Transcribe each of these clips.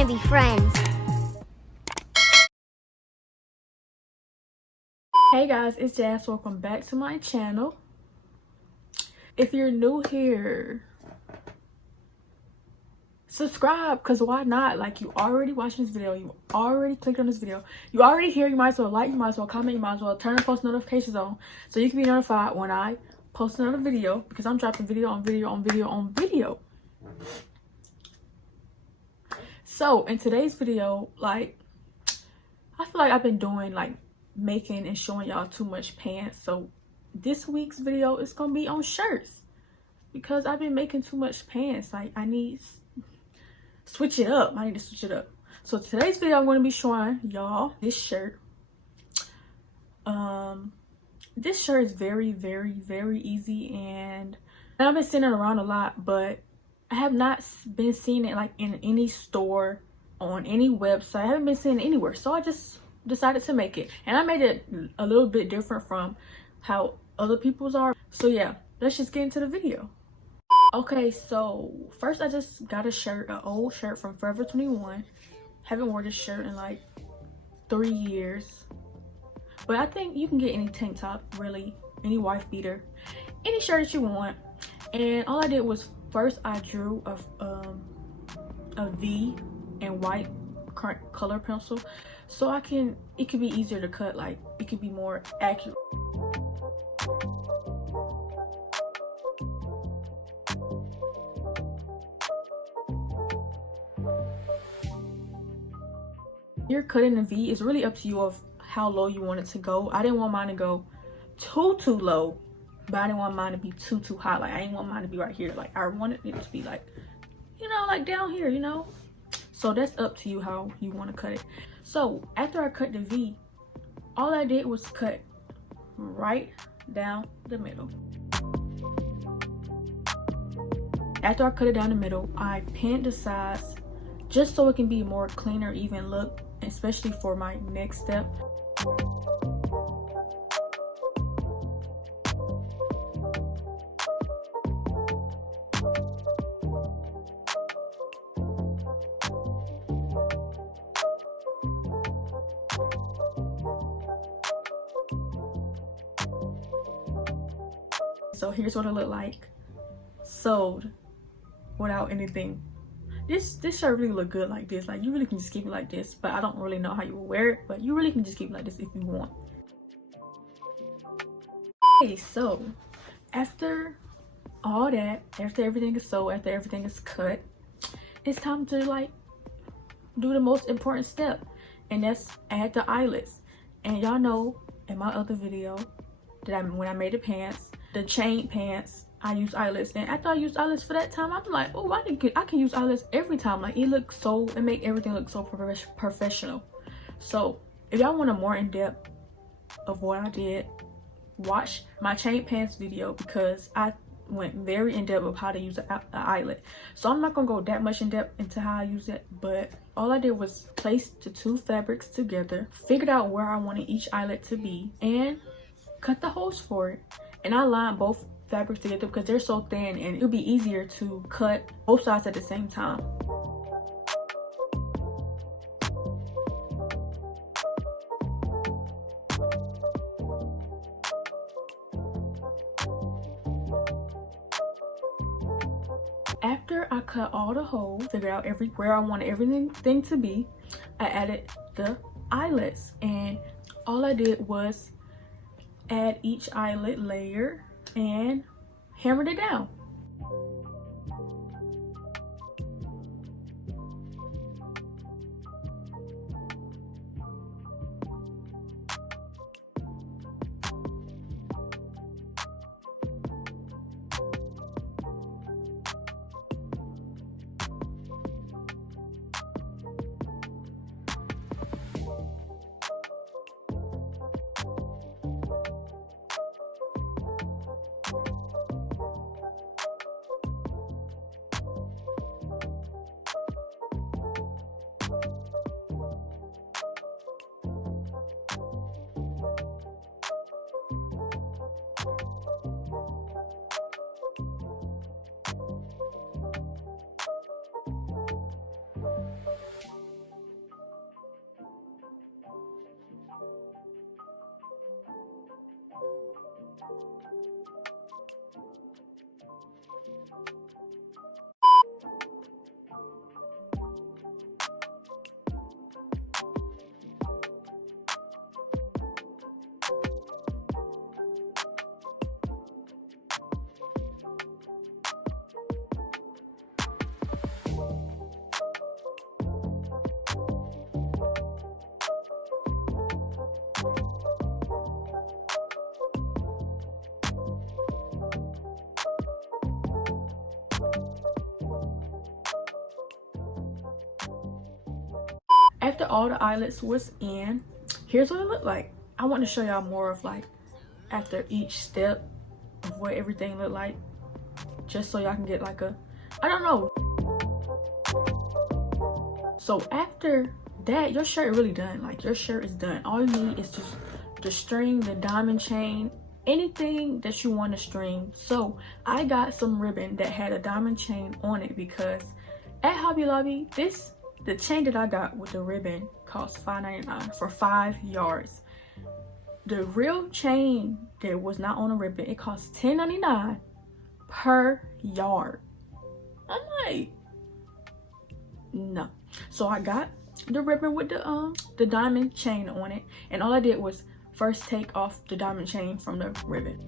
to be friends. Hey guys, it's Jazz. Welcome back to my channel. If you're new here, subscribe, because why not? Like, you already watching this video, you already clicked on this video, you already here, you might as well like, you might as well comment, you might as well turn the post notifications on so you can be notified when I post another video, because I'm dropping video on video on video on video. So in today's video, like, I feel like I've been doing like making and showing y'all too much pants, so this week's video is gonna be on shirts because I've been making too much pants. Like, I need switch it up. I need to switch it up. So today's video, I'm going to be showing y'all this shirt. This shirt is very, very, very easy, and I've been seeing it around a lot, but I have not been seeing it like in any store, on any website. I haven't been seeing it anywhere, so I just decided to make it, and I made it a little bit different from how other people's are. So yeah, let's just get into the video. Okay, so first I just got a shirt, an old shirt from Forever 21. Haven't worn this shirt in like 3 years, but I think you can get any tank top, really, any wife beater, any shirt that you want. And all I did was, first I drew a V in white color pencil, so it could be easier to cut, like it could be more accurate. You're cutting a V, it's really up to you of how low you want it to go. I didn't want mine to go too low, but I didn't want mine to be too high. Like, I didn't want mine to be right here. Like, I wanted it to be like, you know, like down here, you know. So that's up to you how you want to cut it. So after I cut the V, all I did was cut right down the middle. After I cut it down the middle, I pinned the sides just so it can be more cleaner, even look, especially for my next step. So here's what it looked like sewed without anything. This shirt really look good like this. Like, you really can just keep it like this, but I don't really know how you will wear it, but you really can just keep it like this if you want. Okay, so after all that, after everything is sewed, after everything is cut, it's time to like do the most important step, and that's add the eyelets. And y'all know in my other video that when I made the pants, the chain pants, I use eyelets, and after I used eyelets for that time, I'm like, oh, I can use eyelets every time. Like, it make everything look so professional. So if y'all want a more in-depth of what I did, watch my chain pants video, because I went very in-depth of how to use an eyelet. So I'm not gonna go that much in depth into how I use it, but all I did was place the two fabrics together, figured out where I wanted each eyelet to be, and cut the holes for it. And I lined both fabrics together because they're so thin, and it'll be easier to cut both sides at the same time. After I cut all the holes, figured out where I wanted everything to be, I added the eyelets, and all I did was add each eyelet layer and hammered it down. After all the eyelets was in, here's what it looked like. I want to show y'all more of like after each step of what everything looked like, just so y'all can get like a, I don't know. So after that, your shirt really done. Like your shirt is done. All you need is just the string, the diamond chain, anything that you want to string. So I got some ribbon that had a diamond chain on it because at Hobby Lobby, the chain that I got with the ribbon cost $5.99 for 5 yards. The real chain that was not on a ribbon, it cost $10.99 per yard. I'm like, no. So I got the ribbon with the diamond chain on it, and all I did was first take off the diamond chain from the ribbon.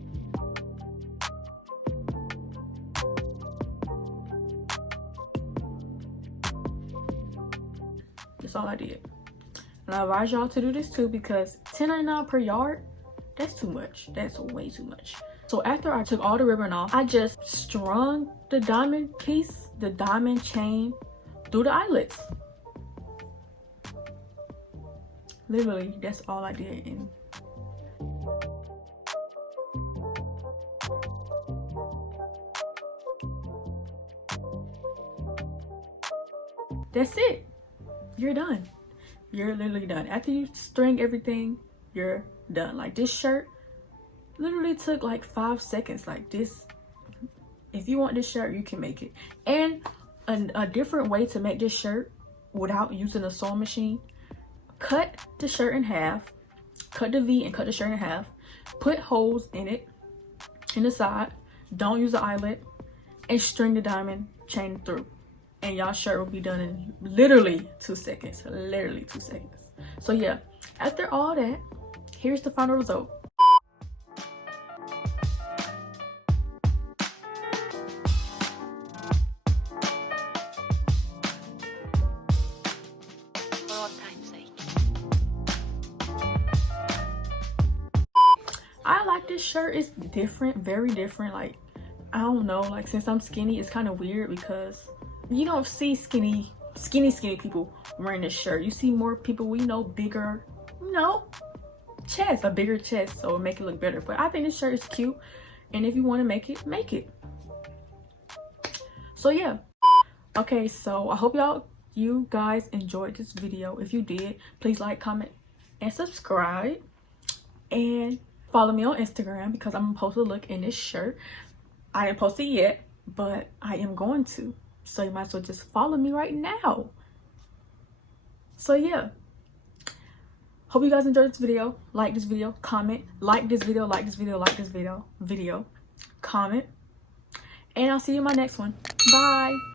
That's all I did. And I advise y'all to do this too, because $10.99 per yard, that's too much. That's way too much. So after I took all the ribbon off, I just strung the diamond piece, the diamond chain, through the eyelets. Literally, that's all I did. And that's it. You're done. You're literally done. After you string everything, you're done. Like this shirt literally took like 5 seconds. Like this, if you want this shirt, you can make it. And a different way to make this shirt without using a sewing machine: cut the shirt in half, cut the V and cut the shirt in half, put holes in it in the side, don't use the eyelet, and string the diamond chain through, and y'all shirt will be done in literally 2 seconds. Literally 2 seconds. So yeah, after all that, here's the final result. I like this shirt. It's different, very different. Like, I don't know, like since I'm skinny, it's kind of weird because you don't see skinny people wearing this shirt. You see more people we know bigger, chest, a bigger chest, so it make it look better. But I think this shirt is cute, and if you want to make it, make it. So yeah, okay, so I hope you guys enjoyed this video. If you did, please like, comment, and subscribe, and follow me on Instagram because I'm gonna post a look in this shirt. I didn't post it yet, but I am going to. So you might as well just follow me right now. So yeah, hope you guys enjoyed this video. Like this video, comment, like this video, like this video, like this video, comment, and I'll see you in my next one. Bye.